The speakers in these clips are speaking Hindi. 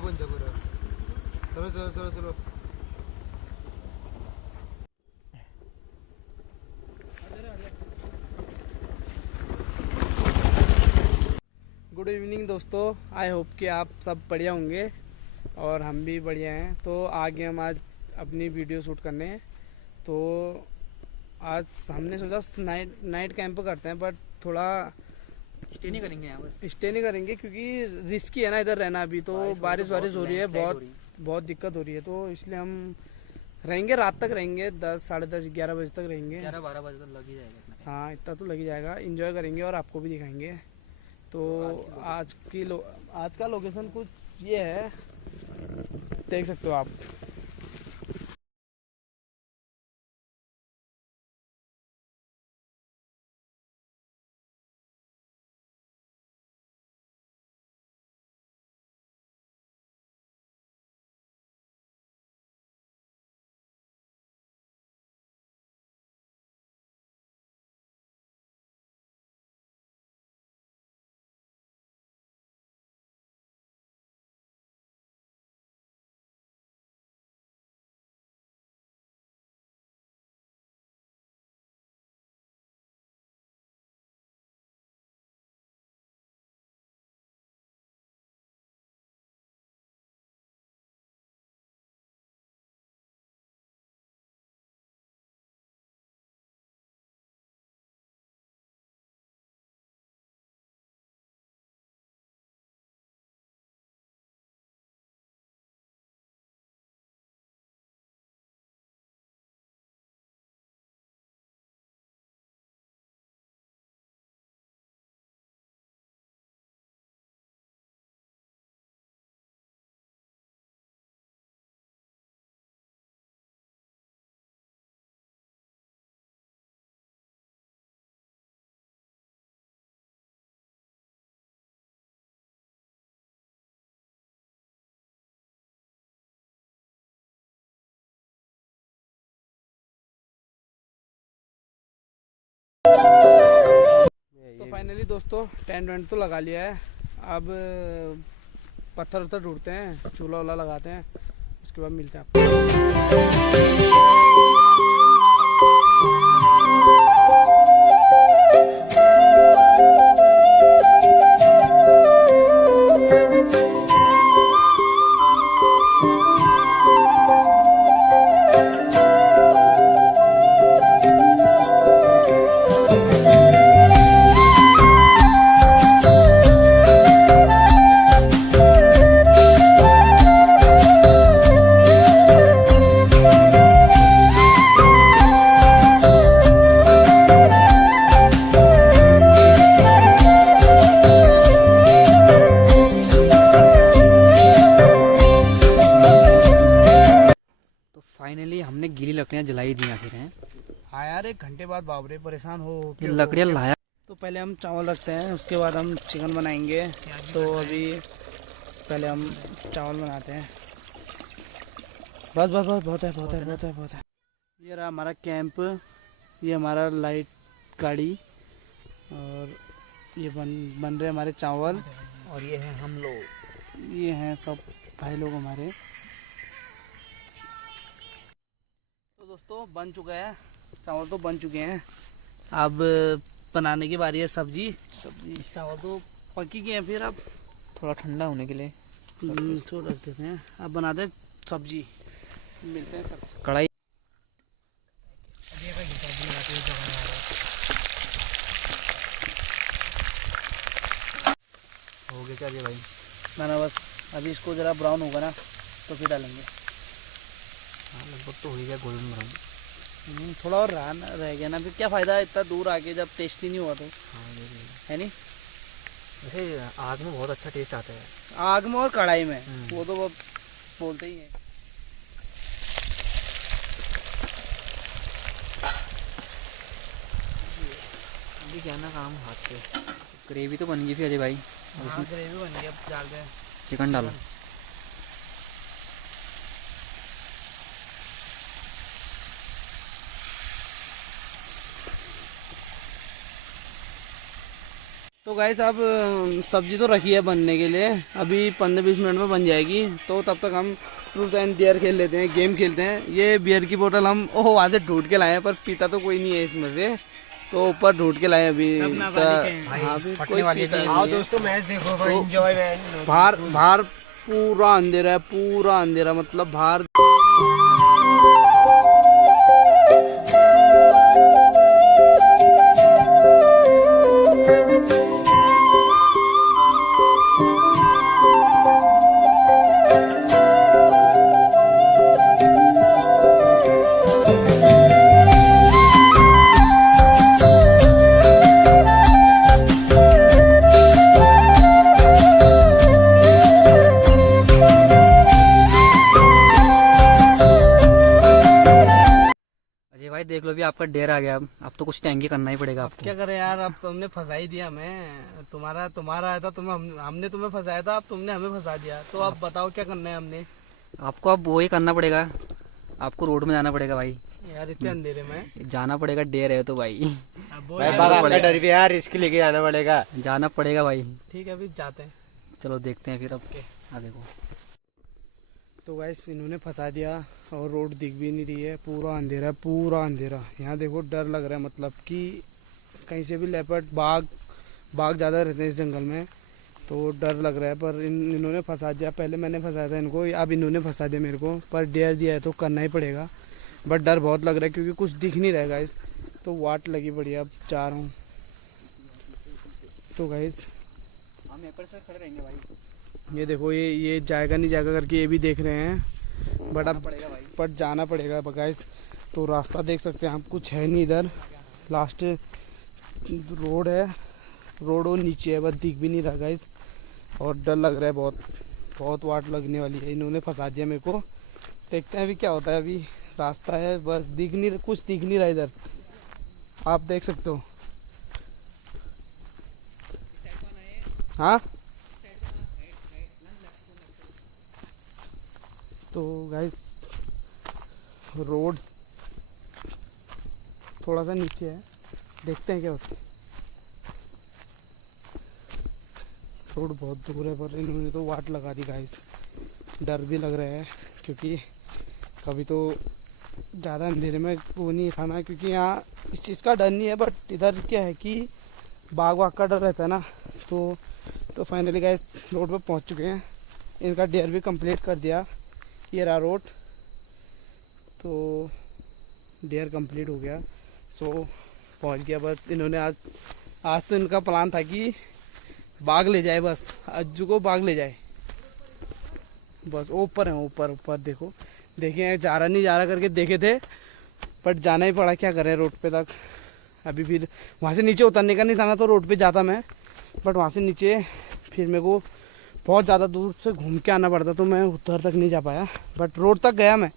बन जा पूरा। चलो चलो चलो चलो। गुड इवनिंग दोस्तों, आई होप कि आप सब बढ़िया होंगे और हम भी बढ़िया हैं। तो आगे हम आज अपनी वीडियो शूट करने हैं। तो आज हमने सोचा नाइट कैंप करते हैं, बट थोड़ा स्टे नहीं करेंगे यहाँ बस। स्टे नहीं करेंगे क्योंकि रिस्की है ना इधर रहना। अभी तो बारिश हो रही है, बहुत दिक्कत हो रही है। तो इसलिए हम रहेंगे, रात तक रहेंगे, 10, साढ़े 10, 11 बजे तक रहेंगे। 11-12 बजे तक लग ही जाएगा। हाँ, इतना तो लग ही जाएगा। इंजॉय करेंगे और आपको भी दिखाएंगे। तो आज का लोकेशन कुछ ये है, देख सकते हो आप। तो फाइनली दोस्तों टेंट वेंट तो लगा लिया है। अब पत्थर वत्थर ढूंढते हैं, चूल्हा वूल्हा लगाते हैं, उसके बाद मिलते हैं आपको। फाइनली हमने गीली लकड़ियाँ जलाई दी आखिर हैं। हाँ यार, 1 घंटे बाद बाबरे परेशान हो ये लकड़ियाँ लाया। तो पहले हम चावल रखते हैं, उसके बाद हम चिकन बनाएंगे। तो अभी पहले हम चावल बनाते हैं। बस बस बस, बहुत है बहुत है बहुत है बहुत है। ये रहा हमारा कैंप, ये हमारा लाइट गाड़ी, और ये बन रहे हमारे चावल। और ये हैं हम लोग, ये हैं सब भाई लोग हमारे। तो दोस्तों बन चुका है, चावल तो बन चुके हैं। अब बनाने की बारी है सब्जी। चावल तो पकी गए हैं, फिर अब थोड़ा ठंडा होने के लिए छोड़ रख देते हैं। अब बनाते हैं सब्जी, मिलते हैं सब्जी। कढ़ाई हो गया क्या जी भाई? ना बस अभी इसको ज़रा ब्राउन होगा ना तो फिर डालेंगे। हाँ लगभग तो हो गया गोल्डन ब्राउन। थोड़ा और रह गया ना, फिर क्या फ़ायदा इतना दूर आके जब टेस्टी नहीं हुआ तो। हाँ है नहीं? वैसे आग में बहुत अच्छा टेस्ट आता है। आग में और कढ़ाई में, वो तो वो बोलते ही हैं। अभी क्या ना काम हाथ से। ग्रेवी तो बन गई फिर अजय भाई। हाँ ग्रेवी बन गई, अब डालते हैं चिकन डालो। तो गाइस अब सब्जी तो रखी है बनने के लिए, अभी 15-20 मिनट में बन जाएगी। तो तब तक हम ट्रूथ एंड डेयर खेल लेते हैं, गेम खेलते हैं। ये बियर की बोतल हम वहाँ से ढूंढ के लाए हैं, पर पीता तो कोई नहीं है इसमें से, तो ऊपर ढूंढ के लाए अभी। हाँ भी कोई पीता नहीं है। दोस्तों मैच देखो, एंजॉय। बाहर पूरा अंधेरा है, पूरा अंधेरा, मतलब बाहर भाई देख लो भी आपका डेर आ गया। अब तो कुछ टैंकी करना ही पड़ेगा आपको। क्या करें यार, अब तुमने फंसा ही दिया हमें। तुम्हारा आया था, हमने तुम्हें फंसाया था, अब तुमने हमें फंसा दिया। तो अब बताओ क्या करना है हमने। आपको अब वो ही करना पड़ेगा, आपको रोड में जाना पड़ेगा भाई। यार इतने अंधेरे में जाना पड़ेगा, डेर है तो भाई भाई डर भी यार, रिस्क लेके जाना पड़ेगा। जाना पड़ेगा भाई। ठीक है अभी जाते हैं। चलो देखते हैं फिर अब आगे को। तो गाइस इन्होंने फंसा दिया और रोड दिख भी नहीं रही है, पूरा अंधेरा, पूरा अंधेरा। यहाँ देखो डर लग रहा है, मतलब कि कहीं से भी लेपर्ड बाघ ज़्यादा रहते हैं इस जंगल में, तो डर लग रहा है। पर इन्होंने फंसा दिया, पहले मैंने फंसाया था इनको, अब इन्होंने फंसा दिया मेरे को। पर डेयर दिया है तो करना ही पड़ेगा, बट डर बहुत लग रहा है क्योंकि कुछ दिख नहीं रहा है गाइस। तो वाट लगी बढ़िया, अब जा रहा हूँ। तो गाइस हम यहाँ पर खड़े रहेंगे भाई। ये देखो, ये जाएगा नहीं जाएगा करके ये भी देख रहे हैं, बट अब पर जाना पड़ेगा गाइस। तो रास्ता देख सकते हैं आप, कुछ है नहीं इधर, लास्ट रोड है, रोड वो नीचे है, बस दिख भी नहीं रहा गाइस। और डर लग रहा है, बहुत वाट लगने वाली है। इन्होंने फंसा दिया मेरे को, देखते हैं अभी क्या होता है। अभी रास्ता है, बस कुछ दिख नहीं रहा इधर, आप देख सकते हो। हाँ तो गाइस रोड थोड़ा सा नीचे है, देखते हैं क्या होता है। रोड बहुत दूर है, पर इन्होंने तो वाट लगा दी गाइस। डर भी लग रहा है क्योंकि कभी तो ज़्यादा अंधेरे में वो नहीं खाना, क्योंकि यहाँ इस चीज़ का डर नहीं है, बट इधर क्या है कि बाघ का डर रहता है ना। तो फाइनली गाइस रोड पे पहुँच चुके हैं, इनका डेयर भी कंप्लीट कर दिया। ये रहा रोड, तो डेयर कंप्लीट हो गया, सो पहुंच गया। बस इन्होंने आज तो इनका प्लान था कि बाघ ले जाए, बस अज्जू को बाघ ले जाए, बस ऊपर है, ऊपर देखिए जा रहा करके देखे थे, बट जाना ही पड़ा, क्या करें रोड पे तक। अभी फिर वहाँ से नीचे उतरने का नहीं था ना, तो रोड पे जाता मैं, बट वहाँ से नीचे फिर मेरे को बहुत ज़्यादा दूर से घूम के आना पड़ता, तो मैं उधर तक नहीं जा पाया, बट रोड तक गया मैं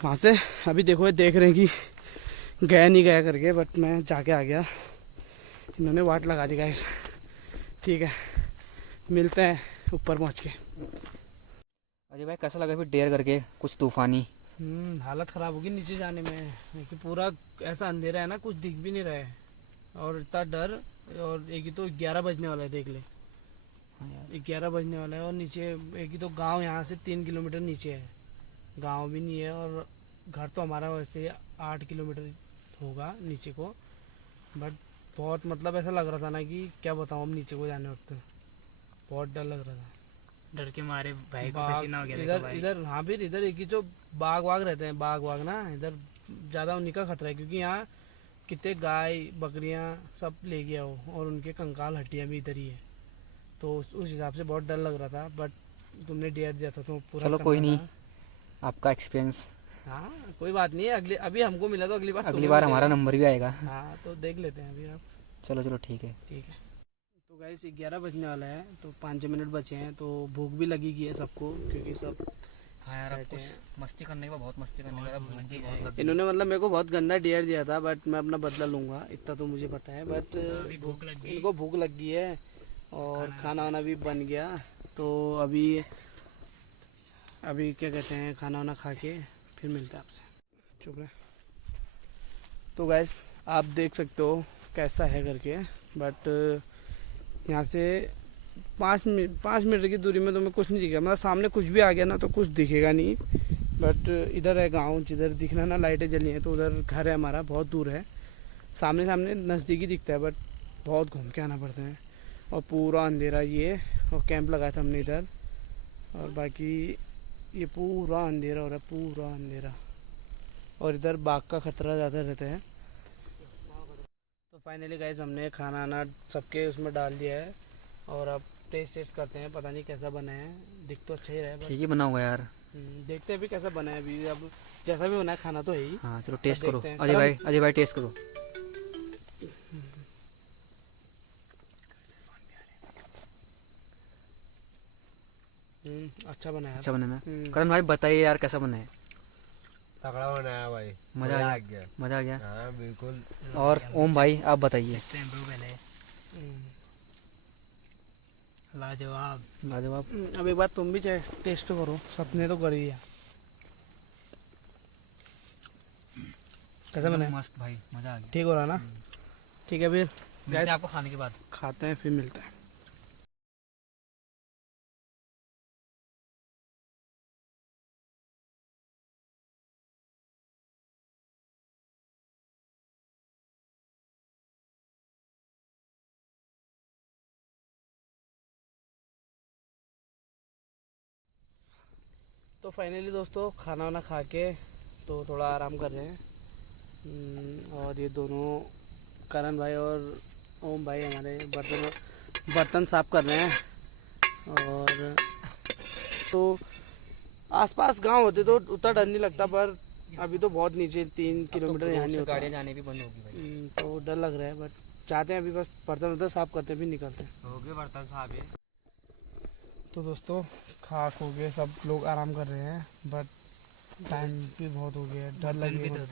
वहाँ से। अभी देखो, ये देख रहे हैं कि गया नहीं गया करके, बट मैं जाके आ गया। इन्होंने वाट लगा दी गाइस। ठीक है, मिलते हैं ऊपर पहुँच के। अजय भाई कैसा लगा फिर डेयर करके, कुछ तूफानी? हालत ख़राब होगी नीचे जाने में, क्योंकि पूरा ऐसा अंधेरा है ना, कुछ दिख भी नहीं रहा है, और इतना डर। और एक ही तो 11 बजने वाला है, देख ले, 11 बजने वाला है। और नीचे एक ही तो गांव यहाँ से 3 किलोमीटर नीचे है, गांव भी नहीं है, और घर तो हमारा वैसे 8 किलोमीटर होगा नीचे को। बट बहुत मतलब ऐसा लग रहा था ना कि क्या बताऊँ, हम नीचे को जाने वक्त बहुत डर लग रहा था, डर के मारे भाई को पसीना हो गया। इधर हाँ, फिर इधर एक ही जो बाघ रहते हैं, बाघ ना, इधर ज़्यादा उन्हीं का खतरा है, क्योंकि यहाँ कितने गाय बकरियाँ सब ले गया हो, और उनके कंकाल हड्डियाँ भी इधर ही है। तो उस हिसाब से बहुत डर लग रहा था, बट तुमने डेयर दिया था तो पूरा। चलो कोई नहीं, आपका एक्सपीरियंस। हाँ कोई बात नहीं है, अभी हमको मिला तो अगली बार हमारा नंबर भी आएगा। हाँ तो देख लेते हैं अभी आप। चलो ठीक है। तो गाइस 11 बजने वाला है, तो 5 मिनट बचे हैं, तो भूख भी लगी गई है सबको, क्योंकि सब हाँ यार, कुछ मस्ती करने का, बहुत मस्ती करने का, भूख भी बहुत लगी। इन्होंने मतलब मेरे को बहुत गंदा डेयर दिया था, बट मैं अपना बदला लूंगा, इतना तो मुझे पता है। बट इनको भूख लग गई है, और खाना वाना भी बन गया, तो अभी क्या कहते हैं, खाना वाना खा के फिर मिलते हैं आपसे। चुप रहे। तो गाइस आप देख सकते हो कैसा है करके, बट यहाँ से 5 मीटर की दूरी में तुम्हें कुछ नहीं दिखेगा, मतलब सामने कुछ भी आ गया ना तो कुछ दिखेगा नहीं। बट इधर है गांव, जिधर दिखना ना लाइटें जली हैं, तो उधर घर है हमारा, बहुत दूर है। सामने सामने नज़दीकी दिखता है, बट बहुत घूम के आना पड़ता है। और पूरा अंधेरा ये, और कैंप लगाया था हमने इधर, और बाकी ये पूरा अंधेरा हो रहा है, पूरा अंधेरा। और इधर बाघ का खतरा ज़्यादा रहता है। तो फाइनली गाइस हमने खाना आना सबके उसमें डाल दिया है, और अब टेस्ट करते हैं। पता नहीं कैसा बना है, दिख तो अच्छा ही रहा है, ठीक ही बना होगा यार। देखते हैं अभी कैसा बना है। अभी अब जैसा भी बना है खाना तो है ही। हाँ चलो टेस्ट करो। देखते हैं। अजय भाई टेस्ट करो। अच्छा बना है। अच्छा बना ना। करण भाई बताइए यार कैसा बना है। तगड़ा बनाया भाई, मजा आ गया। मजा आ गया। हाँ बिल्कुल। और ओम भाई आप बताइए। देखते हैं ब्रो पहले। लाजवाब। लाजवाब। अब एक बार तुम भी टेस्ट करो, सबने तो कर ही दिया। कैसा बना है? मस्त भाई, मजा आ गया। ठीक हो रहा ना? ठीक है, फिर मिलते हैं आपको खाने के बाद। खाते हैं, फिर मिलते हैं। तो फाइनली दोस्तों खाना वाना खा के तो थोड़ा आराम कर रहे हैं। और ये दोनों करण भाई और ओम भाई हमारे बर्तन साफ कर रहे हैं। और तो आसपास गांव होते तो उतना डर नहीं लगता, पर अभी तो बहुत नीचे 3 किलोमीटर यहाँ नहीं होता। गाड़ियाँ जाने भी बंद होगी भाई। तो डर लग रहा है, बट चाहते हैं अभी बस बर्तन साफ करते हैं, फिर निकलते हैं। हो गए बर्तन साहब ये। तो दोस्तों खाक हो गए, सब लोग आराम कर रहे हैं, बट टाइम भी बहुत हो गया। डर लग रहा,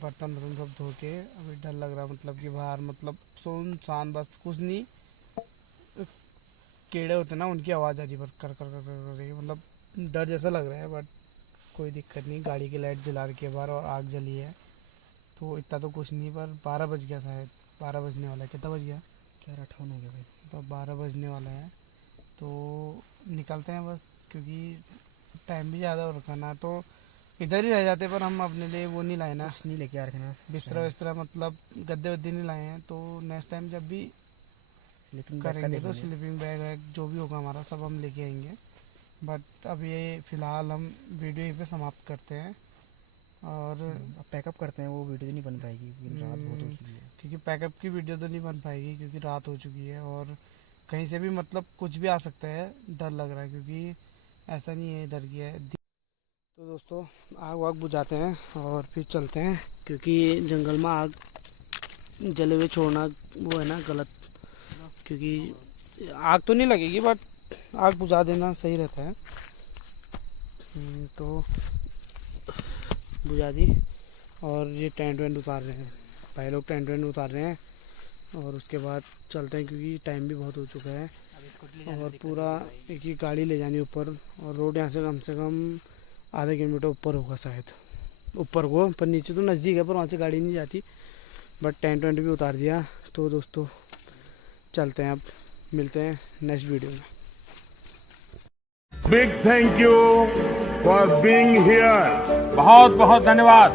बर्तन सब धो के अभी डर लग रहा, मतलब कि बाहर मतलब सुनसान, बस कुछ नहीं, कीड़े होते ना उनकी आवाज़ आ रही है, कर कर कर कर रही है, मतलब डर जैसा लग रहा है। बट कोई दिक्कत नहीं, गाड़ी की लाइट जला रखी है बाहर और आग जली है, तो इतना तो कुछ नहीं। पर 12 बज गया शायद, 12 बजने वाला है। कितना बज गया? 11:58 हो गया भाई। तो 12 बजने वाला है, तो निकलते हैं बस, क्योंकि टाइम भी ज़्यादा हो रखा ना, तो इधर ही रह जाते। पर हम अपने लिए वो नहीं लाए ना, कुछ नहीं लेके आ रखे ना, बिस्तरा विस्तरा, मतलब गद्दे वद्दे नहीं लाए हैं। तो नेक्स्ट टाइम जब भी स्लीपिंग करेंगे तो स्लीपिंग बैग वैग जो भी होगा हमारा सब हम लेके आएंगे। बट अब ये फ़िलहाल हम वीडियो यहीं पे समाप्त करते हैं, और अब पैकअप करते हैं। वो वीडियो नहीं बन पाएगी क्योंकि रात बहुत हो चुकी है। क्योंकि पैकअप की वीडियो तो नहीं बन पाएगी क्योंकि रात हो चुकी है, और कहीं से भी मतलब कुछ भी आ सकता है, डर लग रहा है, क्योंकि ऐसा नहीं है इधर की है। तो दोस्तों आग वाग बुझाते हैं और फिर चलते हैं, क्योंकि जंगल में आग जले हुए छोड़ना वो है ना गलत, क्योंकि आग तो नहीं लगेगी बट आग बुझा देना सही रहता है। तो बुझा दी, और ये टेंट वेंट उतार रहे हैं भाई लोग, टेंट वेंट उतार रहे हैं, और उसके बाद चलते हैं क्योंकि टाइम भी बहुत हो चुका है। और पूरा एक ही गाड़ी ले जानी ऊपर, और रोड यहाँ से कम आधे किलोमीटर ऊपर होगा शायद, ऊपर को, पर नीचे तो नज़दीक है, पर वहाँ से गाड़ी नहीं जाती। बट टेंट वेंट भी उतार दिया। तो दोस्तों चलते हैं, अब मिलते हैं नेक्स्ट वीडियो में। Big thank you for being here. बहुत बहुत धन्यवाद।